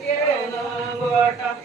quiero una gota.